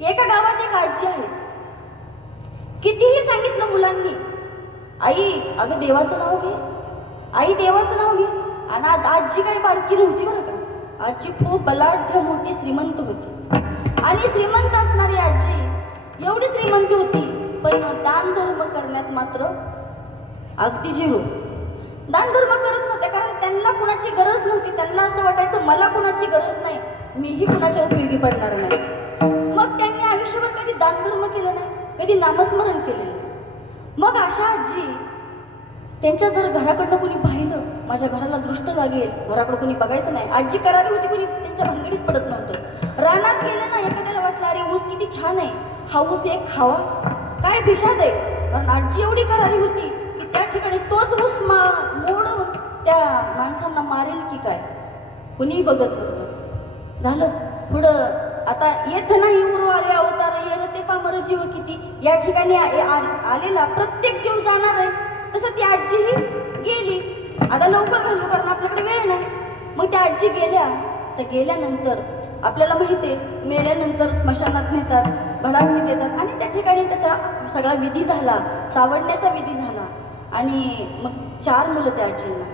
एका गावात एक आजी आहे. कितीही सांगितलं मुलांनी आई अगं देवाचं नाव घे. आई देवाचं नाव घे. आणि आज आजी काही बारकी नव्हती बरं का. आजी खूप बलाढ्य मोठी श्रीमंत होती. आणि श्रीमंत असणारी आजी एवढी श्रीमंत होती पण दान धर्म करण्यात मात्र अगदी झिरो. दान धर्म करत नव्हते कारण त्यांना कुणाची गरज नव्हती. त्यांना असं वाटायचं मला कुणाची गरज नाही. मीही कुणाच्या उपयोगी पडणार नाही. कधी दानधर्म केलं नाही कधी नामस्मरण केलेलं मग अशा आजी त्यांच्या जर घराकडनं कोणी पाहिलं माझ्या घराला दृष्ट लागेल घराकडं कोणी बघायचं नाही. आजी करारी होती कोणी त्यांच्या भानगडीत पडत नव्हतं. रानात गेलं ना एखाद्याला वाटलं अरे ऊस किती छान आहे. हा ऊस एक खावा. काय भिशाद आहे? कारण आजी एवढी करारी होती की त्या ठिकाणी तोच ऊस मा मोडून त्या माणसांना मारेल की काय? कुणीही बघत नव्हतं. झालं. पुढं आता येत नाही उरू आले अवतार येत पामर जीव किती? या ठिकाणी आलेला प्रत्येक जीव जाणार आहे. तसं ती आजीही गेली. आता लवकर घालू कारण आपल्याकडे वेळ नाही. मग त्या आजी गेल्या. तर गेल्यानंतर आपल्याला माहिती आहे मेल्यानंतर स्मशानात नेतात भडाभडी येतात आणि त्या ठिकाणी त्याचा सगळा विधी झाला. सावडण्याचा विधी झाला. आणि मग चार मुलं त्या आजींना.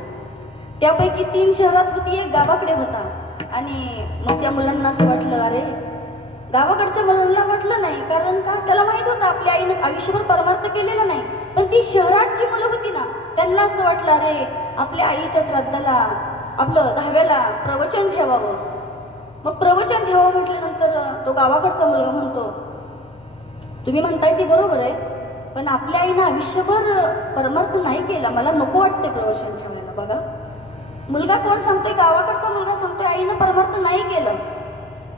त्यापैकी तीन शहरात होती एक गावाकडे होता. आणि मग त्या मुलांना असं वाटलं अरे गावाकडच्या मुलांना वाटलं नाही कारण का? त्याला माहीत होतं आपल्या आईनं आयुष्यभर परमार्थ केलेला नाही. पण ती शहरात जी मुलं होती ना त्यांना असं वाटलं अरे आपल्या आईच्या श्राद्धाला आपलं दहाव्याला प्रवचन ठेवावं. मग प्रवचन ठेवावं म्हटल्यानंतर तो गावाकडचा मुलगा म्हणतो तुम्ही म्हणताय ती बरोबर आहे पण आपल्या आईनं आयुष्यभर परमार्थ नाही केला. मला नको वाटते प्रवचन ठेवायला. बघा. मुलगा कोण सांगतोय? गावाकडचा मुलगा सांगतोय आईनं परमार्थ नाही केलं.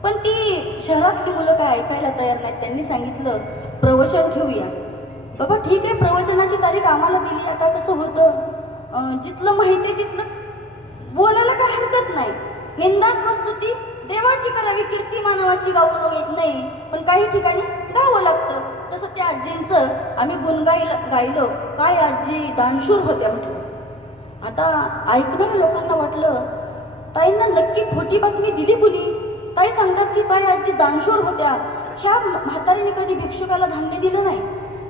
पण ती शहरातली मुलं काय ऐकायला तयार नाहीत? त्यांनी सांगितलं प्रवचन ठेवूया. बाबा ठीक आहे प्रवचनाची तारीख आम्हाला दिली आता कसं होतं. जिथलं माहिती आहे तिथलं. बोलायला काय हरकत नाही. निंदात वस्तू ती देवाची करावी कीर्ती मानवाची गाऊ न- नाही. पण काही ठिकाणी गावं लागतं. तसं त्या आजींचं आम्ही गुणगाई गायलो. काय आजी दानशूर होत्या म्हटलं. आता ऐकणाऱ्या लोकांना वाटलं ताईंना नक्की खोटी बातमी दिली कुणी? ताई सांगतात की ताई आजी दानशूर होत्या. ह्या म्हातारीने कधी भिक्षुकाला धान्य दिलं नाही?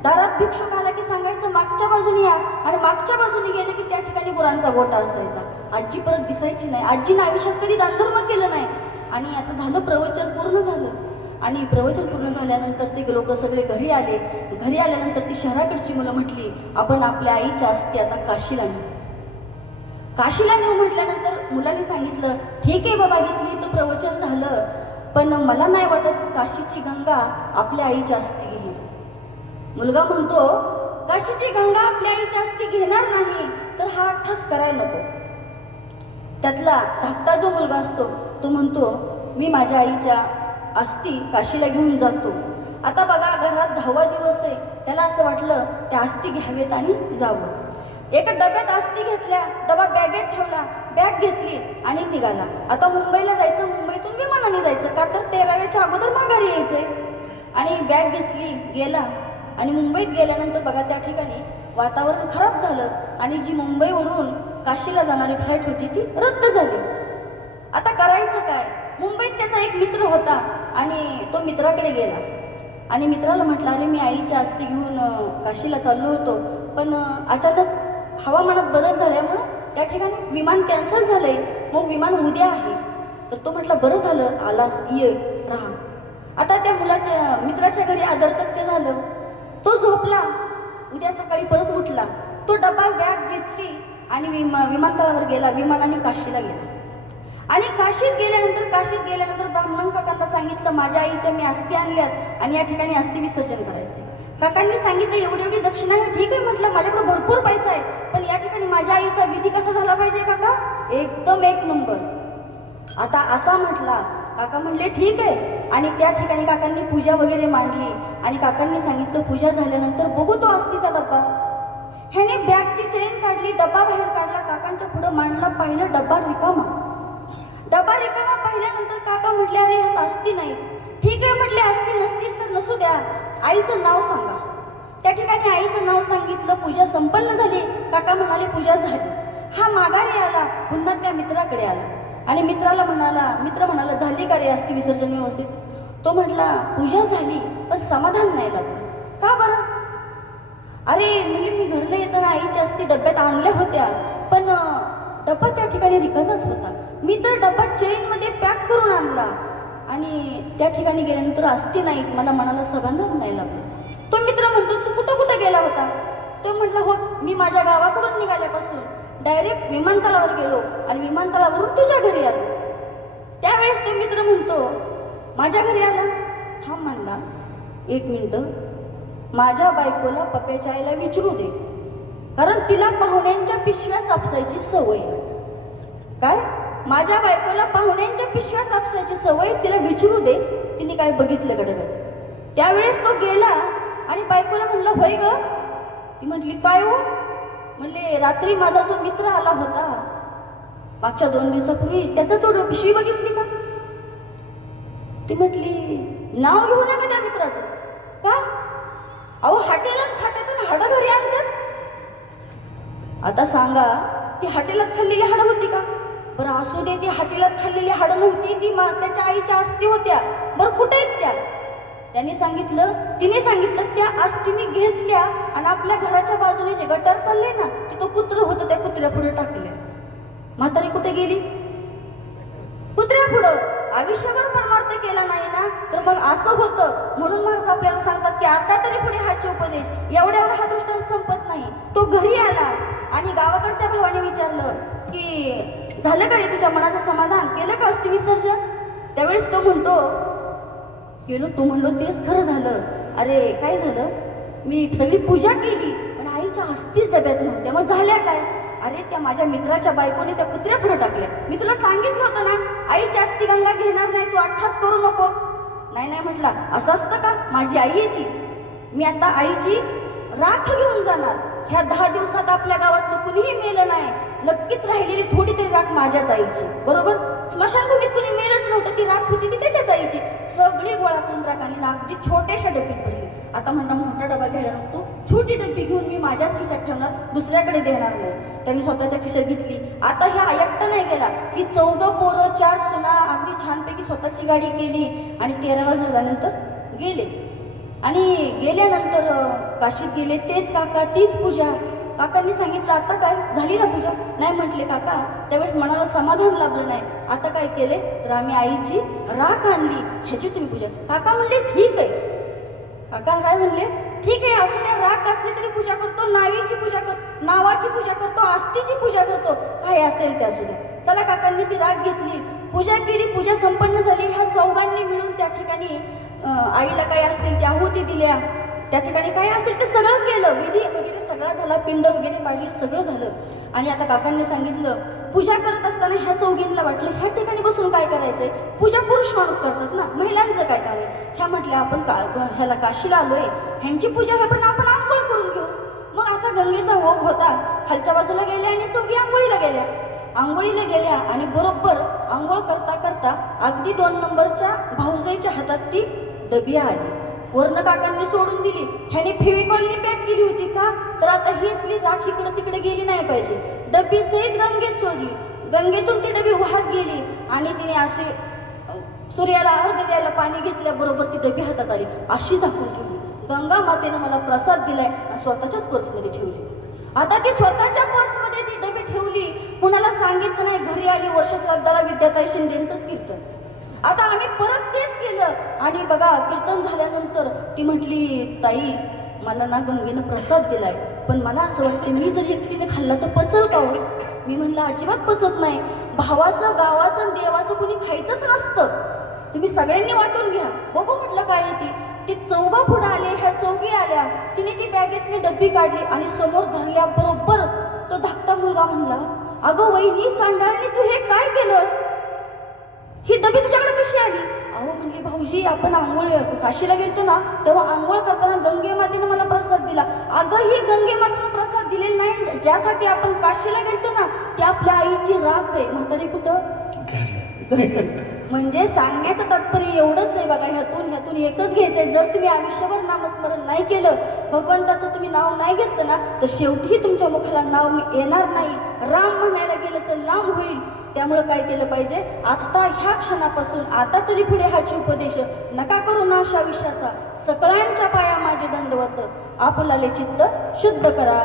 दारात भिक्षुक आला की सांगायचं मागच्या बाजूने या. आणि मागच्या बाजूने गेले की त्या ठिकाणी गुरांचा गोटा असायचा. आजी परत दिसायची नाही. आजीनं आयुष्यात कधी दानधर्म केलं नाही. आणि आता झालं प्रवचन पूर्ण झालं. आणि प्रवचन पूर्ण झाल्यानंतर ते लोक सगळे घरी आले. घरी आल्यानंतर ती शहराकडची मुलं म्हटली आपण आपल्या आईच्या असते आता काशीला नेऊ काशीला नेऊ म्हटल्यानंतर मुलाने सांगितलं ठीक आहे बाबा घेतली तर प्रवचन झालं पण मला नाही वाटत काशीची गंगा आपल्या आईच्या जास्त घेईल मुलगा म्हणतो काशीची गंगा आपल्या आईच्या जास्त घेणार नाही तर हा ठस करायला नको. त्यातला धाकटा जो मुलगा असतो तो म्हणतो मी माझ्या आईच्या अस्थी काशीला घेऊन जातो. आता बघा घरात दहावा दिवस आहे त्याला असं वाटलं त्या अस्थी घ्यावेत आणि जावं. एका डब्यात आस्ती घेतल्या डबा बॅगेत ठेवला बॅग घेतली आणि निघाला. आता मुंबईला जायचं मुंबईतून विमानाने जायचं का तर तेराव्याच्या अगोदर माघारी यायचंय. आणि बॅग घेतली गेला. आणि मुंबईत गेल्यानंतर बघा त्या ठिकाणी वातावरण खराब झालं आणि जी मुंबईवरून काशीला जाणारी फ्लाईट होती ती रद्द झाली. आता करायचं काय? मुंबईत त्याचा एक मित्र होता आणि तो मित्राकडे गेला. आणि मित्राला म्हटलं अरे मी आईच्या आस्ती घेऊन काशीला चाललो होतो. पण अचानक हवामानात बदल झाल्यामुळं त्या ठिकाणी विमान कॅन्सल झालंय. मग विमान उद्या आहे. तर तो म्हटला बरं झालं आलास ये राहा. आता त्या मुलाच्या मित्राच्या घरी आदरतत्य झालं. तो झोपला. उद्या सकाळी परत उठला. तो डबा बॅग घेतली आणि विमा विमानतळावर गेला. विमानाने काशीला गेला. आणि काशीत गेल्यानंतर काशीत गेल्यानंतर ब्राह्मण काकांना सांगितलं माझ्या आईच्या मी अस्थी आणल्यात आणि या ठिकाणी अस्थी विसर्जन करायचे काकांनी सांगितलं एवढी एवढी दक्षिणा आहे. ठीक आहे म्हटलं माझ्याकडे भरपूर पैसा आहे. पण या ठिकाणी माझ्या आईचा विधी कसा झाला पाहिजे काका? एकदम एक नंबर. आता असा म्हटला काका म्हणले ठीक आहे. आणि त्या ठिकाणी काकांनी पूजा वगैरे मांडली. आणि काकांनी सांगितलं पूजा झाल्यानंतर बघू तो अस्तीचा डब्बा. ह्याने बॅगची चेन काढली डब्बा बाहेर काढला काकांच्या पुढे मांडला पाहिलं डब्बा रिकामा. डबा रिकामा पाहिल्यानंतर काका म्हटले अरे ह्यात आस्ती नाही ठीक आहे म्हटले असती असू द्या. आईचं नाव सांगा. त्या ठिकाणी आईचं नाव सांगितलं पूजा संपन्न झाली. काका म्हणाले पूजा झाली. हा माघारी आला पुन्हा त्या मित्राकडे आला. आणि मित्राला म्हणाला मित्र म्हणाला झाली का रे असती विसर्जन व्यवस्थित? तो म्हटला पूजा झाली पण समाधान नाही लागलं. का बरं? अरे मुली मी घरनं येताना आईच्या असती डब्यात आणल्या होत्या पण डब्बा त्या ठिकाणी रिकामाच होता. मी तर डब्बा चेनमध्ये पॅक करून आणला. आणि त्या ठिकाणी गेल्यानंतर असती नाहीत मला मनाला समाधान नाही लागलं. तो मित्र म्हणतो तू कुठं कुठं गेला होता? तो म्हटला हो मी माझ्या गावाकडून निघाल्यापासून डायरेक्ट विमानतळावर गेलो आणि विमानतळावरून तुझ्या घरी आलो. त्यावेळेस तो मित्र म्हणतो माझ्या घरी आला? थांब म्हणला एक मिनटं. माझ्या बायकोला पप्याच्या आईला विचारू दे. कारण तिला पाहुण्यांच्या पिशव्या चापसायची सवय काय? माझ्या बायकोला पाहुण्यांच्या पिशव्या कापसायची सवय तिला विचारू दे. तिने काय बघितलं गडबड. त्यावेळेस तो गेला आणि बायकोला म्हणला होय ग. ती म्हटली काय हो? म्हणले रात्री माझा जो मित्र आला होता मागच्या दोन दिवसापूर्वी त्याचा तो पिशवी बघितली का? ती म्हटली नाव घेऊ नका त्या मित्राचं. का? अहो हॉटेलात खात्यातून हाडं घरी आणतात. आता सांगा ती हॉटेलात खाल्लेली हाडं होती का? बरं असू दे ती हॉटेलात खाल्लेली हाडं नव्हती ती मा त्याच्या आईच्या अस्थी होत्या. बरं कुठे आहेत त्या? त्याने सांगितलं तिने सांगितलं त्या अस्थी मी घेतल्या आणि आपल्या घराच्या बाजूने जे गटार चालले ना तिथं कुत्र होतं त्या कुत्र्या पुढे टाकल्या. म्हातारी कुठे गेली? कुत्र्या पुढं. आयुष्यभर परमार्थ केला नाही ना तर मग असं होतं. म्हणून महाराज आपल्याला सांगतात की आता तरी पुढे हाचे उपदेश. एवढ्या एवढा हा दृष्टांत संपत नाही. तो घरी आला आणि गावाकडच्या भावाने झालं का रे तुझ्या मनाचं समाधान? केलं का असते विसर्जन? त्यावेळेस तो म्हणतो गेलो तू म्हणलो तेच खरं झालं. अरे काय झालं? मी सगळी पूजा केली पण आईच्या हस्तीच डब्यात नव्हत्या. मग झाल्या काय? अरे त्या माझ्या मित्राच्या बायकोने त्या कुत्र्या पुढे टाकल्या. मी तुला सांगितलं होतं ना आईच्या अस्ती गंगा घेणार नाही तू अठ्ठास करू नको. नाही नाही म्हटला. असं असतं का? माझी आई आहे ती. मी आता आईची राख घेऊन जाणार. ह्या दहा दिवसात आपल्या गावातलं कुणीही मेलं नाही. नक्कीच राहिलेली थोडी तरी राख माझ्याच आईची बरोबर? स्मशानभूमीत कुणी मेलच नव्हतं ती राख होती ती त्याच्याच आईची. सगळी गोळा करून राख आणि ना ती छोट्याशा डबीत भरली आता म्हणता मोठा डबा घ्यायला नको. छोटी डबी घेऊन मी माझ्याच खिशात ठेवणार दुसऱ्याकडे देणार नाही. त्यांनी स्वतःच्या खिशात घेतली. आता ह्या एकटा नाही गेला. की चौदा पोरं चार सुना अगदी छानपैकी स्वतःची गाडी केली आणि तेरावा झाल्यानंतर गेले. आणि गेल्यानंतर काशीत गेले. तेच काका तीच पूजा. काकांनी सांगितलं आता काय? झाली ना पूजा? नाही म्हटले काका त्यावेळेस मनाला समाधान लाभलं नाही. आता काय केले? तर आम्ही आईची राख आणली. ह्याची तुम्ही पूजा काका म्हणले ठीक आहे. काका काय म्हणले? ठीक आहे असू द्या. राख असली तरी पूजा करतो. नावीची पूजा कर नावाची पूजा करतो आस्तीची पूजा करतो. काय असेल ते असू द्या. चला काकांनी ती राख घेतली. पूजा केली. पूजा संपन्न झाली. ह्या चौघांनी मिळून त्या ठिकाणी आईला काय असेल त्या आहुती दिल्या. त्या ठिकाणी काय असेल ते सगळं केलं. विधी वगैरे सगळा झाला पिंड वगैरे पाडली सगळं झालं. आणि आता काकांनी सांगितलं पूजा करत असताना ह्या चौघींना वाटलं ह्या ठिकाणी बसून काय करायचंय? पूजा पुरुष माणूस करतात ना महिलांचं काय काम आहे ह्या म्हटल्या आपण का ह्याला काशीला आलोय. ह्यांची पूजा आहे पण आपण आंघोळ करून घेऊ. मग असा गंगेचा ओघ होता. खालच्या बाजूला गेल्या आणि चौघी आंघोळीला गेल्या. आंघोळीला गेल्या आणि बरोबर आंघोळ करता करता अगदी दोन नंबरच्या भाऊजाईच्या हातात ती डबिया आली. वर्ण काकांनी सोडून दिली. ह्याने फेविकॉलनी पॅक केली होती का? तर आता ही आपली राख इकडे तिकडे गेली नाही पाहिजे. डबी सहित गंगेत सोडली. गंगेतून ती डबी वाहत गेली. आणि तिने असे सूर्याला अर्ध द्यायला पाणी घेतल्याबरोबर ती डबी हातात आली. अशी झाकून ठेवली. गंगा मातेने मला प्रसाद दिलाय आणि स्वतःच्याच पर्समध्ये ठेवली. आता ती स्वतःच्या पर्समध्ये ती डबी ठेवली. कुणाला सांगितलं नाही घरी आली वर्ष श्रद्धाला विद्याताई शिंदेचं कीर्तन. आता आम्ही परत तेच केलं आणि बघा कीर्तन झाल्यानंतर ती म्हटली ताई मला ना गंगेनं प्रसाद दिलाय. पण मला असं वाटते मी जर एकटीने खाल्ला तर पचल का हो? मी म्हणलं अजिबात पचत नाही. भावाचं गावाचं देवाचं कुणी खायचंच नसतं. तुम्ही सगळ्यांनी वाटून घ्या. बघू म्हटलं काय ती? ती चौघा पुढे आले ह्या चौघी आल्या. तिने ती बॅगेतली डब्बी काढली आणि समोर धरल्या बरोबर तो धाकटा मुलगा म्हणला अगं वहिनी चांडाळणी तू हे काय केलंस? ही डबी तुझ्याकडे कशी आली? भाऊजी आपण आंघोळ काशीला गेलतो ना तेव्हा आंघोळ करताना गंगे मातेनं मला प्रसाद दिला. अगं ही गंगे मातेनं प्रसाद दिलेला नाही. ज्यासाठी आपण काशीला गेलतो ना ती आपल्या आईची राख आहे. म्हातारी कुठं? म्हणजे सांगण्याचं तात्पर्य एवढंच आहे बघा ह्यातून ह्यातून एकच घ्यायचंय. जर तुम्ही आयुष्यभर नामस्मरण नाही केलं भगवंताचं तुम्ही नाव नाही घेतलं ना तर शेवटी तुमच्या मुखाला नाव येणार नाही. राम म्हणायला गेलं तर लांब होईल. त्यामुळं काय केलं पाहिजे? आता ह्या क्षणापासून आता तरी पुढे हाची उपदेश नका करू नाशा विषयाचा. सकळांच्या पाया माझे दंडवत. आपुलाले चित्त शुद्ध करा.